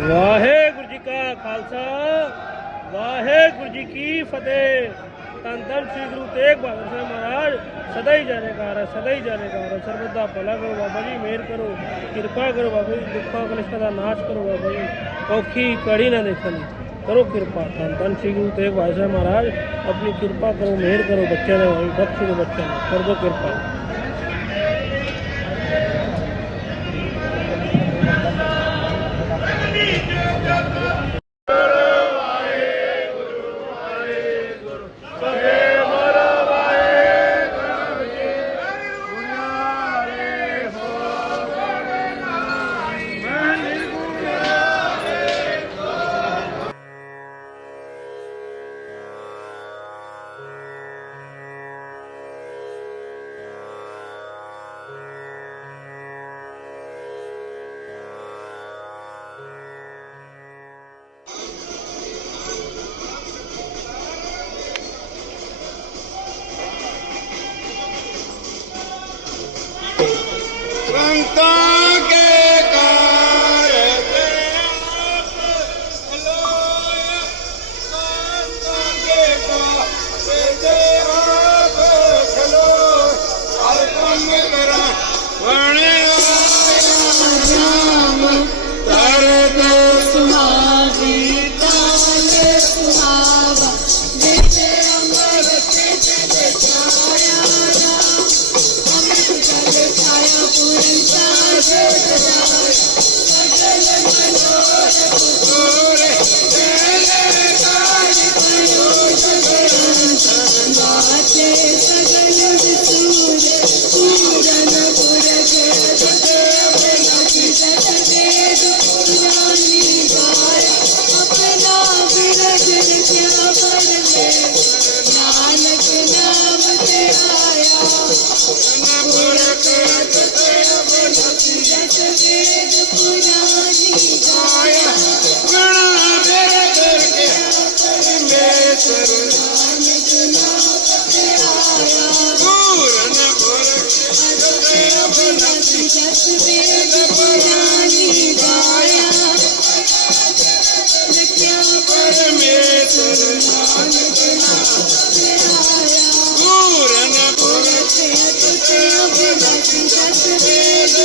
ਵਾਹਿਗੁਰੂ ਜੀ ਕਾ ਖਾਲਸਾ, ਵਾਹਿਗੁਰੂ ਜੀ ਕੀ ਫਤਿਹ। ਤਨ ਤਨ ਸ੍ਰੀ ਗੁਰੂ ਤੇਗ ਬਹਾਦਰ ਸਾਹਿਬ ਮਹਾਰਾਜ, ਸਦਾ ਹੀ ਜਾਣੇਕਾਰ ਸਦਾ ਹੀ ਜਾਣੇਕਾਰ ਹੈ। ਸਰਬਤ ਦਾ ਭਲਾ ਕਰੋ ਬਾਬਾ ਜੀ, ਮਿਹਰ ਕਰੋ, ਕਿਰਪਾ ਕਰੋ ਬਾਬਾ ਜੀ, ਦੁੱਖਾਂ ਕਲੇਸ਼ਾਂ ਦਾ ਨਾਸ਼ ਕਰੋ ਬਾਬਾ ਜੀ। ਔਖੀ ਕੜੀ ਨਾ ਦੇਖਣ ਕਰੋ ਕਿਰਪਾ। ਤਨ ਤਨ ਸ੍ਰੀ ਗੁਰੂ ਤੇਗ ਬਹਾਦਰ ਸਾਹਿਬ ਮਹਾਰਾਜ, ਆਪਣੀ ਕਿਰਪਾ ਕਰੋ, ਮਿਹਰ ਕਰੋ ਬੱਚਿਆਂ ਦੇ ਭਾਈ ਬੱਚਿਆਂ ਨੂੰ ਕਰ ਦਿਓ ਕਿਰਪਾ। ਸੰਤਾਂ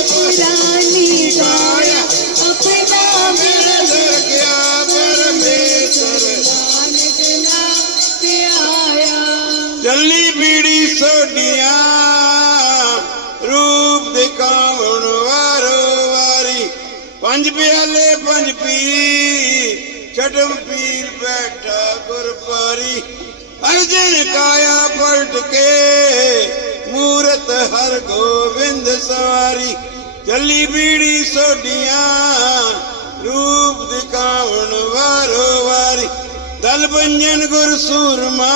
ਪੁਰਾਨੀ ਗਾਇਆ ਆਪਣਾ ਬਿਰਦ ਗਿਆ ਪਰਮੇਸ਼ਰ ਨਾਨਕ ਨਾਮ ਤੇ ਆਇਆ ਚੱਲੀ ਬੀੜੀ ਸੋਡੀਆਂ ਰੂਪ ਦਿਖਾਉਣ ਵਾਰੋ ਵਾਰੀ। ਪੰਜ ਪਿਆਲੇ, ਪੰਜ ਪੀਰ, ਛਟਮ ਪੀਰ ਬੈਠਾ ਗੁਰਪਾਰੀ ਅਰਜਨ ਕਾਇਆ ਪਲਟ ਕੇ ਮੂਰਤ ਹਰ ਗੋਬਿੰਦ ਸਵਾਰੀ, ਚੱਲੀ ਬੀੜੀ ਸੋਡੀਆਂ ਰੂਪ ਦਿਖਾਉਣ ਵਾਰੋ ਵਾਰੀ। ਦਲ ਬੰਜਨ ਗੁਰ ਸੂਰਮਾ,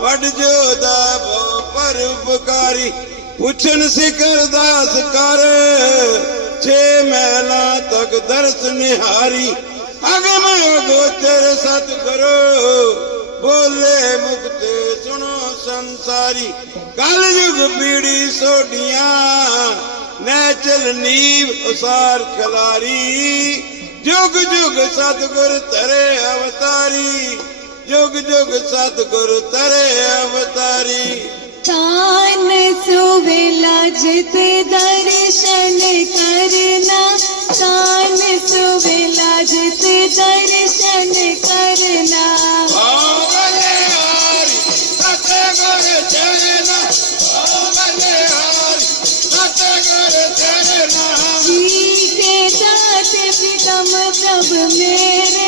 ਵੱਡ ਜੋਦਾ ਭੋ ਪਰਉਪਕਾਰੀ ਪੁੱਛਨ ਸਿਖਰ ਦਾਸ ਕਰ, ਛੇ ਮਹਿਲਾ ਤੱਕ ਦਰਸ ਨਿਹਾਰੀ। ਅਗਮ ਗੋਚਰ ਸਤਿਗੁਰੂ ਬੋਲੇ ਮੁਕਤ ਸੁਣੋ ਸੰਸਾਰੀ। ਕਲ ਯੁਗ ਪੀੜੀ ਸੋਡੀਆਂ ਨੈਚਲ ਨੀਵ ਉਸਾਰ ਖਲਾਰੀ। ਜੁਗ ਜੁਗ ਸਤਗੁਰ ਤਰੇ ਅਵਤਾਰੀ ਜੁਗ ਜੁਗ ਸਤਗੁਰ ਤਰੇ ਅਵਤਾਰੀ। ਚਾਨ ਸੁਵੇਲਾ ਜਿਤ ਦਰਸ਼ਨ ਕਰਨਾ ਚਾਨ ਸੁਵੇਲਾ ਜਿਤ ਦਰਸ਼ਨ ਕਰਨਾ। प्रीतम प्रभु मेरे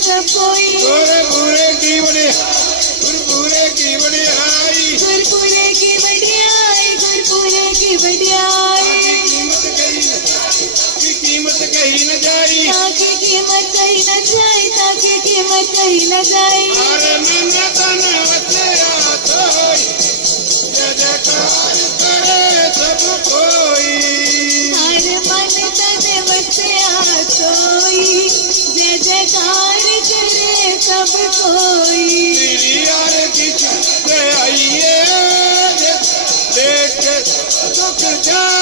سب کوئی بورے کی بڑی پورے کی بڑی آئی پھر پورے کی بڑی آئی پھر پورے کی بڑی آئی قیمت کہیں قیمت کہیں نہ جائی تاکہ قیمت کہیں نہ جائے تاکہ قیمت کہیں نہ جائے যাবে কই। আর কিছু আইয়ে দেখ চোখ যা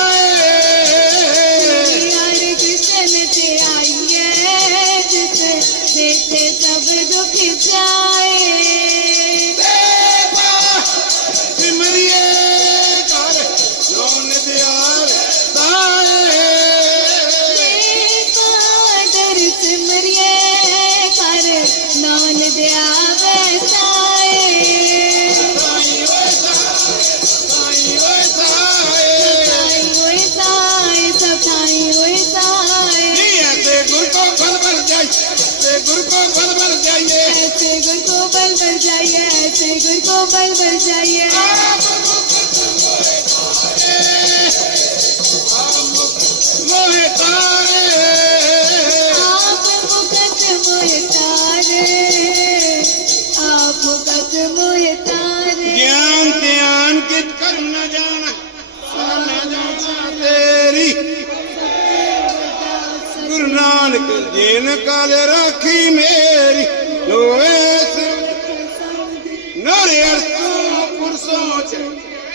ਡੋਰੇ ਅਰਸੂ ਪੁਰਸੋਂ ਚ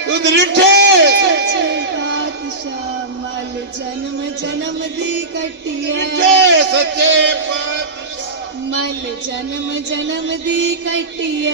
ਦੁੱਧ ਰਿੱਠੇ ਸੱਚੇ ਪਾਤਸ਼ਾਹ ਮਲ ਜਨਮ ਜਨਮ ਦੀ ਕੱਟੀਏ ਰਿੱਠੇ ਸੱਚੇ ਪਾਤਸ਼ਾਹ। ਮਲ ਜਨਮ ਜਨਮ ਦੀ ਕੱਟੀਏ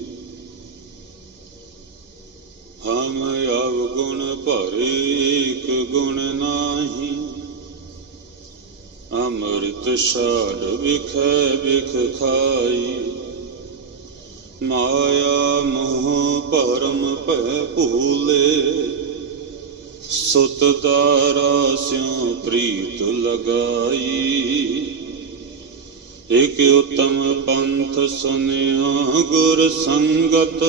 ਹਮ ਅਵਗੁਣ ਭਰ ਏਕ ਗੁਣ ਨਾਹੀ। ਅੰਮ੍ਰਿਤ ਛਾੜ ਵਿਖੇ ਵਿਖ ਖਾਈ। ਮਾਇਆ ਮੋਹ ਭਰਮ ਭੈ ਭੂਲੇ। ਸੁਤ ਦਾਰਾ ਸਿਉ ਪ੍ਰੀਤ ਲਗਾਈ। ਇਕ ਉਤਮ ਪੰਥ ਸੁਨਿਆ ਗੁਰ ਸੰਗਤ।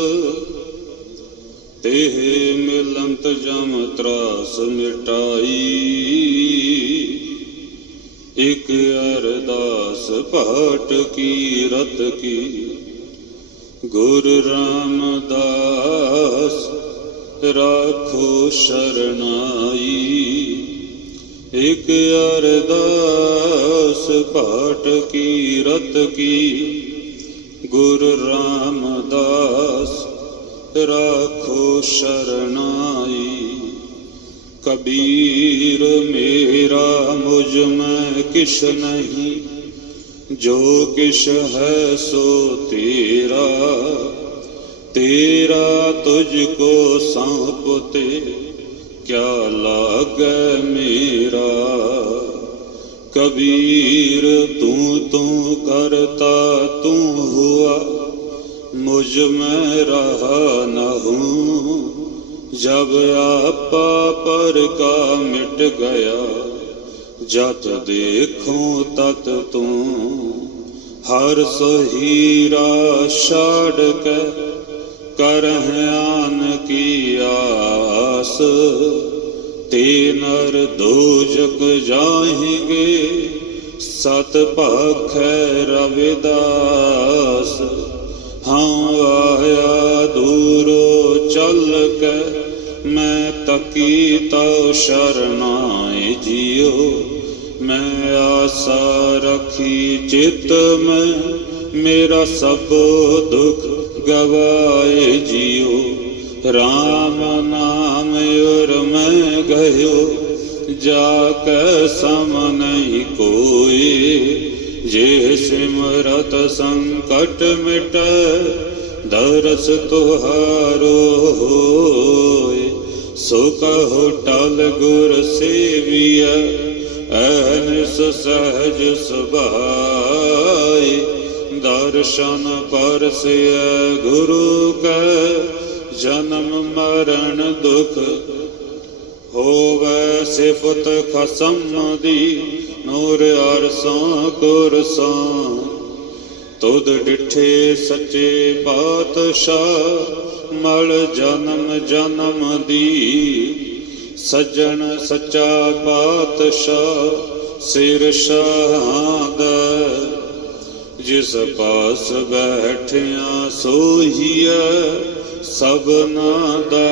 ਤੇਹ ਮਿਲੰਤ ਜਮ ਤਰਾਸ ਮਿਟਾਈ। ਇਕ ਅਰਦਾਸ ਪਾਟ ਕੀ ਰਤ ਕੀ। ਗੁਰ ਰਾਮਦਾਸ ਰਾਖੋ ਸ਼ਰਨਾਈ। ਇਕ ਅਰਦਾਸ ਭਟ ਕੀ ਰਤ ਕੀ। ਗੁਰ ਰਾਮਦਾਸ ਰਾਖੋ ਸ਼ਰਨਾਈ ਕਬੀਰ ਮੇਰਾ ਮੁਝ ਮੈਂ ਕਿਛ ਨਹੀਂ ਜੋ ਕਿਛ ਹੈ ਸੋ ਤੇਰਾ ਤੇਰਾ ਤੁਝ ਕੋ ਸੌਂਪਤੇ ਕਿਆ ਲਾਗੈ ਮੇਰਾ ਕਬੀਰ ਤੂੰ ਤੂੰ ਕਰਤਾ ਤੂੰ ਹੁਆ मुझ में रहा न हूँ जब आपा पर का मिट गया जत देखूं तत तू हर सोहीरा छाड़ के कर आन की आस ते नर दो जग जाएंगे सत पाख रविदास ਤਕੀ ਤਉ ਸ਼ਰਨਾਏ ਜਿਉ, ਮੈਂ ਆਸਾ ਰਖੀ ਚਿਤ ਮੈਂ, ਮੇਰਾ ਸਭ ਦੁਖ ਗਵਾਏ ਜਿਉ। RAM ਨਾਮ ਉਰ ਮੈਂ ਗਇਓ ਜਾ ਕੇ ਸਮ ਨਹੀਂ ਕੋਈ, ਜੇ ਸਿਮਰਤ ਸੰਕਟ ਮਿਟ, ਦਰਸ ਤੁਹਾਰੋ ਹੋਏ ਸੋ ਕਹੋ ਟਲ ਗੁਰ ਸੇਵੀਆ ਐਨਸ ਸਹਜ ਸੁਭਾਈ। ਦਰਸ਼ਨ ਪਰਸਿਐ ਗੁਰੂ ਕੈ, ਜਨਮ ਮਰਨ ਦੁਖ ਹੋਵੇ ਸਿਫਤ ਖਸਮ ਦੀ, ਨੂਰ ਅਰਸਾਂ ਕੁਰਸਾਂ ਤੁਧ ਡਿਠੇ ਸੱਚੇ ਪਾਤਸ਼ਾਹ ਮਲ ਜਨਮ ਜਨਮ ਦੀ ਸੱਜਣ ਸੱਚਾ ਪਾਤਸ਼ਾਹ ਸਿਰ ਸ਼ਾਹਾਂ ਦਾ ਜਿਸ ਪਾਸ ਬੈਠਿਆ ਸੋਹੀਐ ਸਭਨਾ ਦਾ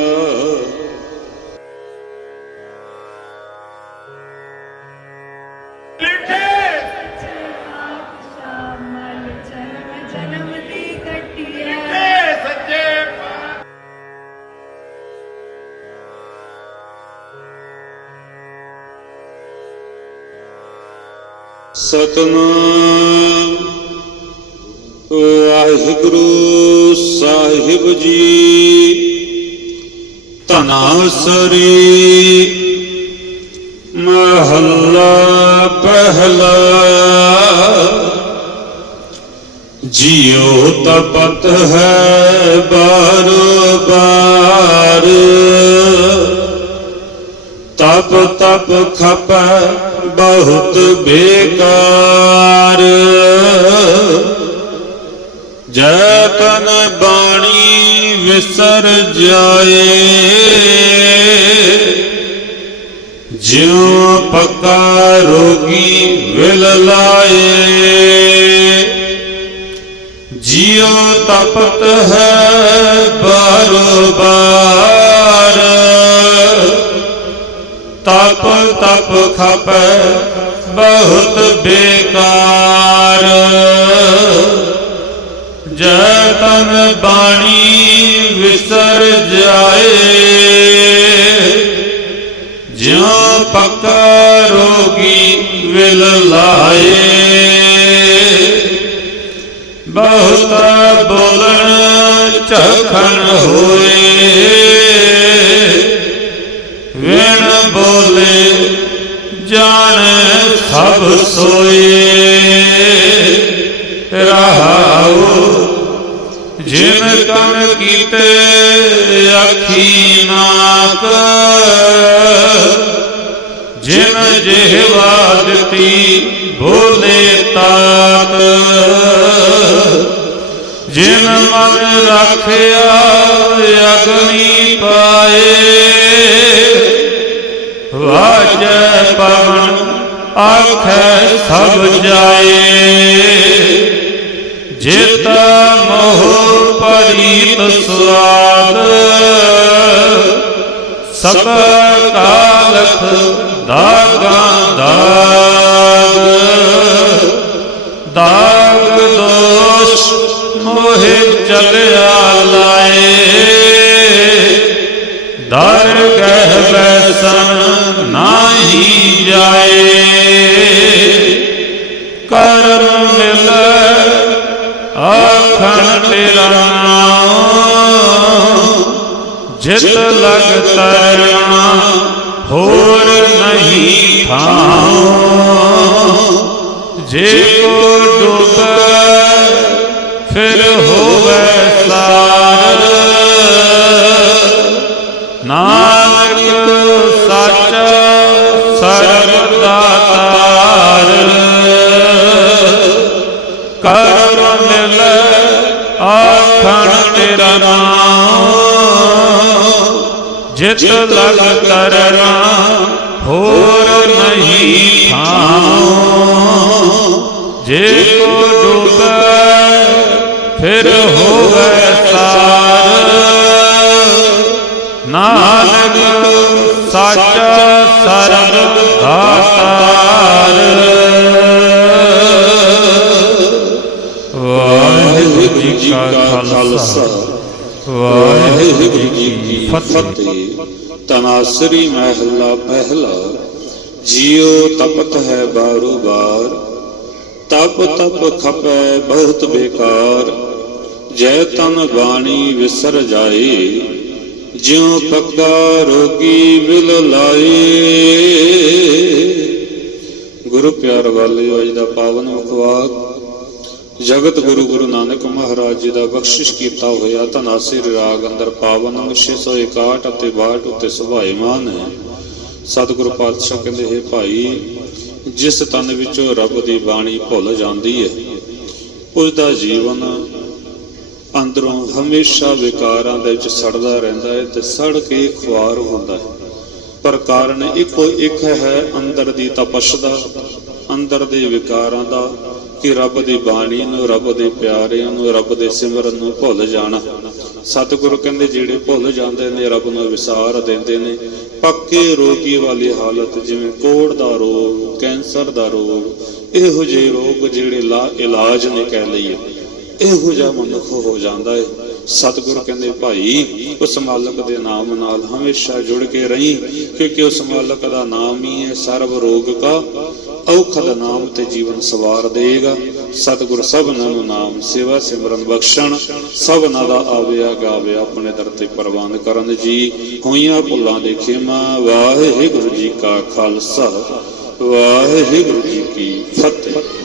ਸਤਨਾਮ। ਵਾਹਿਗੁਰੂ ਸਾਹਿਬ ਜੀ ਤਨਾਸਰੀ ਮਹੱਲਾ ਪਹਿਲਾ। ਜਿਉ ਤਪਤ ਹੈ ਬਾਰੋ ਬਾਰ ਤਪ ਤਪ ਖਪੈ ਬਹੁਤ ਬੇਕਾਰ। ਜੈ ਬਾਣੀ ਵਿਸਰ ਜਾਏ ਜਿਉ ਪੱਕਾ ਰੋਗੀ ਵਿਲ ਲਾਏ। ਜਿਉ ਤਪਤ ਹੈ ਤਪ ਖਪੈ ਬਹੁਤ ਬੇਕਾਰ। ਜੈ ਬਾਣੀ ਜਿਨ ਮਨ ਰੱਖਿਆ ਅਗਨੀ ਪਾਏ। ਵਾਜੈ ਪਵਨ, ਆਖੈ ਸਭ ਜਾਏ। ਜਿਤ ਮੋਹ ਪਰੀਤ ਸੁਆਦ, ਸਭ ਕਾਲਖ ਦਾਗਾਂ ਦਾਗ ਚਲਿਆ ਲਾਏ ਦਰ ਕਹਿ ਬੈਸਨ ਨਾਹੀ ਜਾਏ। ਕਰਮ ਮਿਲੈ ਆਖਣ ਤੇਰਾ ਨਾਮ। ਜਿਤ ਲਗ ਤਰਨਾ ਹੋਰ ਨਹੀਂ ਥਾਂ। ਜੇ ਕੋ ਡੁਬੈ ਹੋਵੇ ਸਾਰ ਨਾਨਕ ਸੱਚ ਸਰਬ ਦਾਤਾਰ। ਕਰਮ ਮਿਲੈ ਆਖਣ ਤੇਰਾ ਨਾਮ। ਜਿਤ ਲਗ ਕਰਨਾ ਹੋਰ ਨਹੀਂ ਥਾਂ। ਜੇ ਕੋ ਡੁਬੈ ਫਿਰ ਹੋਵੇ ਸਾਰ। ਨਾਨਕ ਸੱਚ ਸਰਬ ਦਾਤਾਰ ਵਾਹਿਗੁਰੂ ਜੀ ਕਾ ਖਾਲਸਾ। ਵਾਹਿਗੁਰੂ ਜੀ ਕੀ ਫਤਿਹ। ਫਤਿਹ ਤਨਾਸਰੀ ਮਹਿਲਾ ਪਹਿਲਾ ਜਿਉ ਤਪਤ ਹੈ ਬਾਰੂ ਬਾਰ। ਤਪ ਤਪ ਖਪੈ ਬਹੁਤ ਬੇਕਾਰ। ਜੈ ਤਨ ਬਾਣੀ ਵਿਸਰ ਜਾਏ, ਜਿਉ ਪੱਕਾ ਰੋਗੀ ਵਿਲ ਲਾਏ। ਗੁਰੂ ਪਿਆਰ ਵਾਲੇ ਅੱਜ ਦਾ ਪਾਵਨ ਮੁਖਵਾਕ ਜਗਤ ਗੁਰੂ ਗੁਰੂ ਨਾਨਕ ਮਹਾਰਾਜ ਜੀ ਦਾ ਬਖਸ਼ਿਸ਼ ਕੀਤਾ ਹੋਇਆ ਧਨਾਸਿਰ ਰਾਗ ਅੰਦਰ ਪਾਵਨ ਅੰਗ 661 ਅਤੇ 62 ਉੱਤੇ ਸੁਭਾਈਮਾਨ ਹੈ। ਸਤਿਗੁਰੂ ਪਾਤਸ਼ਾਹ ਕਹਿੰਦੇ, ਹੈ ਭਾਈ, ਜਿਸ ਤਨ ਵਿੱਚੋਂ ਰੱਬ ਦੀ ਬਾਣੀ ਭੁੱਲ ਜਾਂਦੀ ਹੈ ਉਸ ਦਾ ਜੀਵਨ ਅੰਦਰੋਂ ਹਮੇਸ਼ਾ ਵਿਕਾਰਾਂ ਦੇ ਵਿੱਚ ਸੜਦਾ ਰਹਿੰਦਾ ਹੈ ਤੇ ਸੜ ਕੇ ਖੁਆਰ ਹੁੰਦਾ ਹੈ। ਪਰ ਕਾਰਨ ਇੱਕੋ ਇੱਕ ਹੈ, ਅੰਦਰ ਦੀ ਤਪਸ਼ ਦਾ ਅੰਦਰ ਦੇ ਵਿਕਾਰਾਂ ਦਾ, ਕਿ ਰੱਬ ਦੀ ਬਾਣੀ ਨੂੰ, ਰੱਬ ਦੇ ਪਿਆਰਿਆਂ ਨੂੰ, ਰੱਬ ਦੇ ਸਿਮਰਨ ਨੂੰ ਭੁੱਲ ਜਾਣਾ। ਸਤਿਗੁਰੂ ਕਹਿੰਦੇ, ਜਿਹੜੇ ਭੁੱਲ ਜਾਂਦੇ ਨੇ, ਰੱਬ ਨੂੰ ਵਿਸਾਰ ਦਿੰਦੇ ਨੇ। ਪੱਕੇ ਰੋਗੀ ਵਾਲੀ ਹਾਲਤ, ਜਿਵੇਂ ਕੋੜ ਦਾ ਰੋਗ, ਕੈਂਸਰ ਦਾ ਰੋਗ, ਇਹੋ ਜਿਹੇ ਰੋਗ ਜਿਹੜੇ ਲਾ ਇਲਾਜ ਨੇ ਕਹਿ ਲਈਏ। ਇਹੋ ਜਿਹਾ ਮਨੁੱਖ ਹੋ ਜਾਂਦਾ ਹੈ ਸਤਿਗੁਰੂ ਕਹਿੰਦੇ, ਭਾਈ, ਉਸ ਮਾਲਕ ਦੇ ਨਾਮ ਨਾਲ ਹਮੇਸ਼ਾ ਜੁੜ ਕੇ ਰਹੀਂ, ਕਿਉਂਕਿ ਉਸ ਮਾਲਕ ਦਾ ਨਾਮ ਹੀ ਹੈ ਸਰਬ ਰੋਗ ਕਾ। ਔਖਦ ਨਾਮ ਤੇ ਜੀਵਨ ਸਵਾਰ ਦੇਗਾ। ਸਤਿਗੁਰ ਸਭਨਾਂ ਨੂੰ ਨਾਮ ਸੇਵਾ ਸਿਮਰਨ ਬਖਸ਼ਣ। ਸਭਨਾਂ ਦਾ ਆਵਿਆ ਗਾਵਿਆ ਆਪਣੇ ਦਰ ਤੇ ਪ੍ਰਵਾਨ ਕਰਨ ਜੀ। ਹੋਈਆਂ ਭੁੱਲਾਂ ਦੇ ਖੇਮਾ, ਵਾਹਿਗੁਰੂ ਜੀ ਕਾ ਖਾਲਸਾ, ਵਾਹਿਗੁਰੂ ਜੀ ਕੀ ਫਤਿਹ।